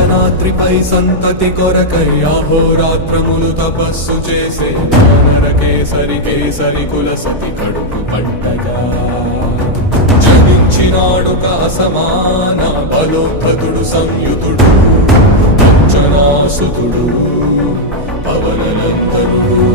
అంజనాద్రిపై సంతతి కొరకై అహోరాత్రములు తపస్సు చేసే వానర కేసరి కేసరి కుల సతి కడుపు పట్టగా జనించినాడొక అసమాన బలోద్ధతుడు సంయుతుడు అంజనాసుతుడు పవననందనుడు.